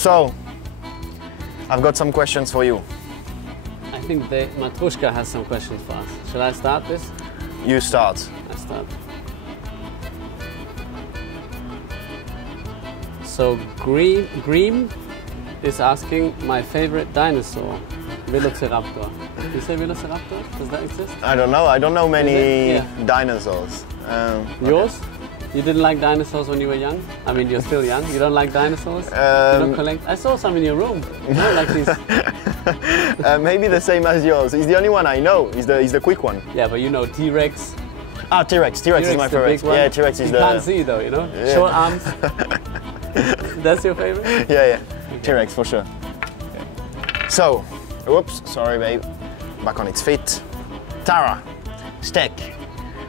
So, I've got some questions for you. I think Matryoshka has some questions for us. Shall I start this? You start. I start. So Green is asking my favorite dinosaur, Velociraptor. You say Velociraptor? Does that exist? I don't know. I don't know many Yeah. dinosaurs. Yours? You didn't like dinosaurs when you were young? I mean, you're still young. You don't like dinosaurs? You don't collect? I saw some in your room. You know, like these. Maybe the same as yours. He's the only one I know. He's the quick one. Yeah, but you know T-Rex. Ah, T-Rex. T-Rex is my the favorite. big one. Yeah, T-Rex is you the. You can't see though, you know. Yeah. Short arms. That's your favorite? Yeah. T-Rex for sure. Okay. So, whoops, sorry, babe. Back on its feet. Tara, steak.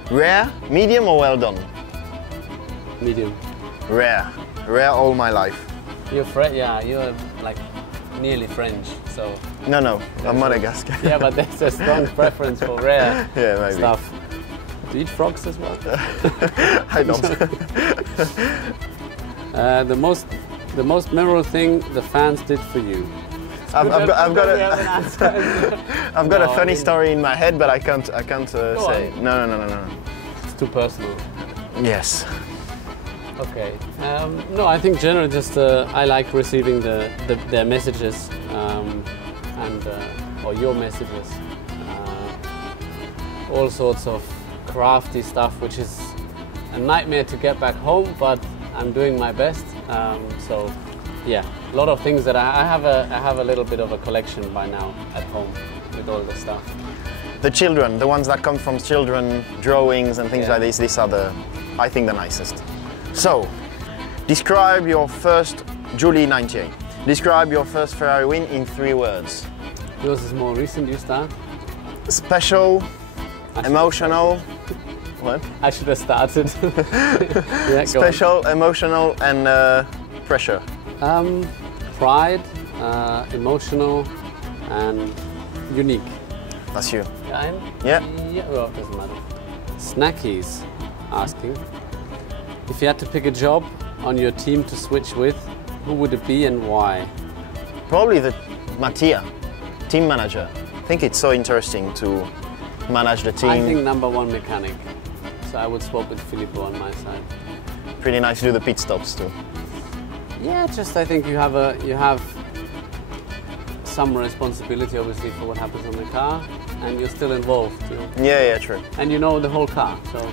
Rare, medium, or well done? Medium. Rare. Rare all my life. You're you're like nearly French, so. No, I'm Madagascar. Yeah, but there's a strong preference for rare maybe. stuff. Do you eat frogs as well? I don't. The most memorable thing the fans did for you. I've got a No, funny story in my head, but I can't say. on. No. It's too personal. Yes. Okay. No, I think generally just I like receiving their messages or your messages. All sorts of crafty stuff, which is a nightmare to get back home, but I'm doing my best. So, yeah, a lot of things that I have a little bit of a collection by now at home with all the stuff. The children, the ones that come from children, drawings and things Yeah. like this, these are I think, the nicest. So, describe your first, Julie 98, describe your first Ferrari win in 3 words. Yours is more recent, you start? Special, emotional, what? I should have started. Yeah, Special, emotional and pressure. Pride, emotional and unique. That's you. Yeah, Yeah. well, it doesn't matter. Snackies asking, if you had to pick a job on your team to switch with, who would it be and why? Probably the Mattia, team manager. I think it's so interesting to manage the team. I think #1 mechanic. So I would swap with Filippo on my side. Pretty nice to do the pit stops too. Yeah, just I think you have some responsibility obviously for what happens on the car, and you're still involved. You know? Yeah, true. And you know the whole car, so.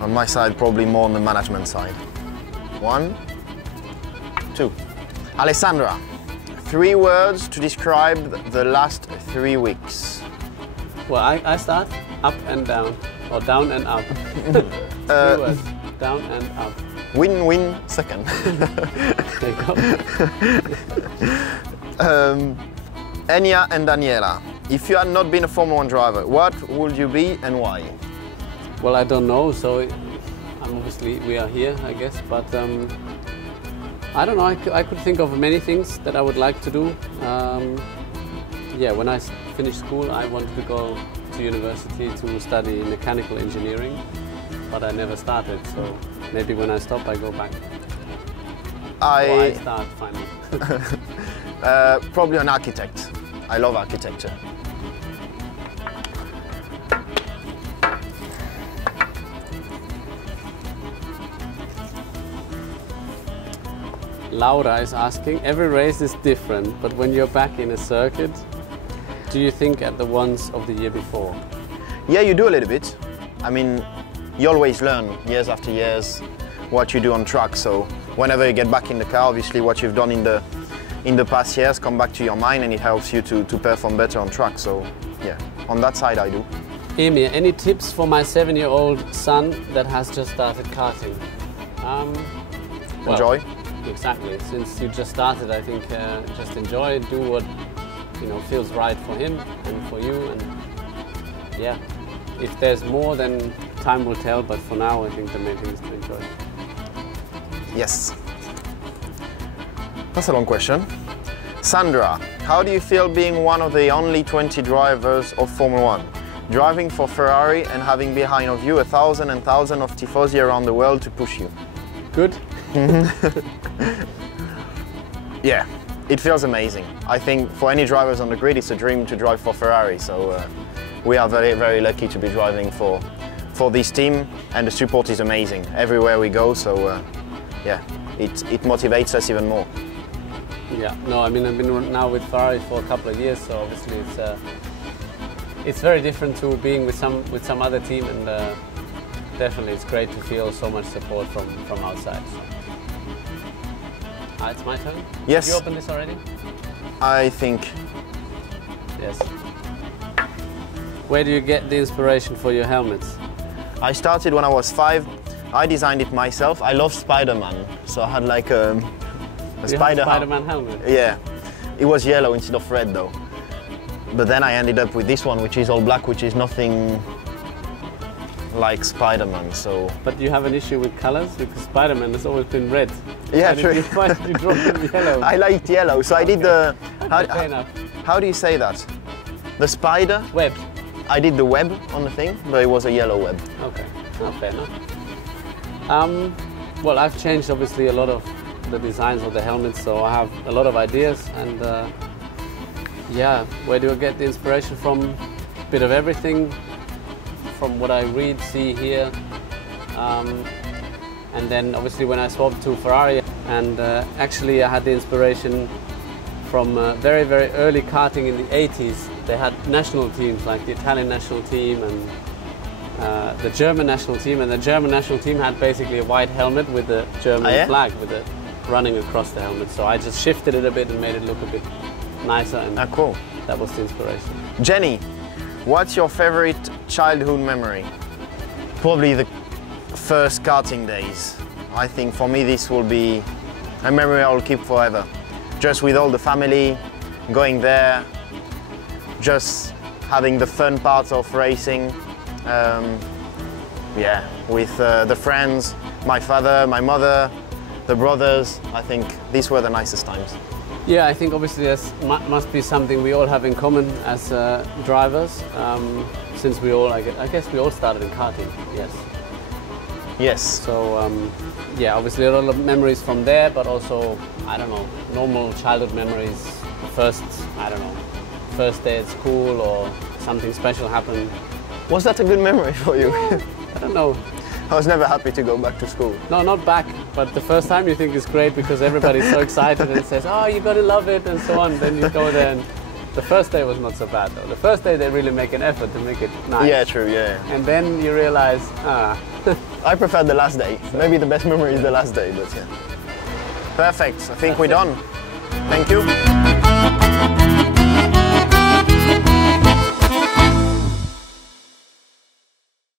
On my side, probably more on the management side. 1, 2. Alessandra, 3 words to describe the last 3 weeks. Well, I start up and down, or down and up. 3 words, down and up. Win, second. There you go. Enya and Daniela, if you had not been a Formula 1 driver, what would you be and why? Well, I don't know, so we are here, I guess, but I don't know, I could think of many things that I would like to do. Yeah, when I finished school, I wanted to go to university to study mechanical engineering, but I never started, so maybe when I stop, I go back. Or I start finally. Probably an architect. I love architecture. Laura is asking, every race is different, but when you're back in a circuit, do you think at the ones of the year before? Yeah, you do a little bit. I mean, you always learn years after years what you do on track, so whenever you get back in the car, obviously what you've done in the past years come back to your mind and it helps you to perform better on track, so yeah, on that side I do. Emir, any tips for my 7-year-old son that has just started karting? Well, Enjoy. Exactly. Since you just started, I think just enjoy, do what feels right for him and for you, and yeah, if there's more, then time will tell. But for now, I think the main thing is to enjoy. Yes. That's a long question. Sandra, how do you feel being one of the only 20 drivers of Formula 1? Driving for Ferrari and having behind of you 1,000 and thousands of Tifosi around the world to push you. Good. Yeah, it feels amazing. I think for any drivers on the grid, it's a dream to drive for Ferrari. So we are very, very lucky to be driving for this team, and the support is amazing everywhere we go. So yeah, it motivates us even more. Yeah, no, I mean, I've been now with Ferrari for a couple of years, so obviously it's very different to being with some other team, and definitely it's great to feel so much support from outside. So. It's my turn. Yes. Did you open this already? I think. Yes. Where do you get the inspiration for your helmets? I started when I was 5. I designed it myself. I love Spider-Man, so I had like a Spider-Man helmet? Yeah. It was yellow instead of red though. But then I ended up with this one, which is all black, which is nothing like Spider-Man. So. But you have an issue with colors, because Spider-Man has always been red. Yeah, why true. Why did you draw the yellow? I liked yellow, so I did the. Fair enough. How do you say that? The spider? Web. I did the web on the thing, but it was a yellow web. Okay, fair enough. Well, I've changed obviously a lot of the designs of the helmets, so I have a lot of ideas, and yeah, where do I get the inspiration from? A bit of everything, from what I read, see, hear, and then obviously when I swapped to Ferrari, and actually I had the inspiration from very, very early karting in the 80s. They had national teams, like the Italian national team and the German national team, and the German national team had basically a white helmet with the German flag with it running across the helmet. So I just shifted it a bit and made it look a bit nicer, and cool. That was the inspiration. Jenny, what's your favorite childhood memory? Probably the first karting days. I think for me this will be a memory I'll keep forever. Just with all the family, going there, just having the fun parts of racing. Yeah, with the friends, my father, my mother, the brothers. I think these were the nicest times. Yeah, I think obviously this must be something we all have in common as drivers, since we all, I guess we all started in karting, yes. Yes. So, yeah, obviously a lot of memories from there, but also, I don't know, normal childhood memories. First, I don't know, first day at school or something special happened. Was that a good memory for you? I don't know. I was never happy to go back to school. No, not back, but the first time you think is great because everybody's so excited and says, oh, you're going to love it and so on. Then you go there, and the first day was not so bad though. The first day they really make an effort to make it nice. Yeah, true, yeah. And then you realize, I prefer the last day. Maybe the best memory is the last day, but yeah. Perfect, I think we're done. Thank you.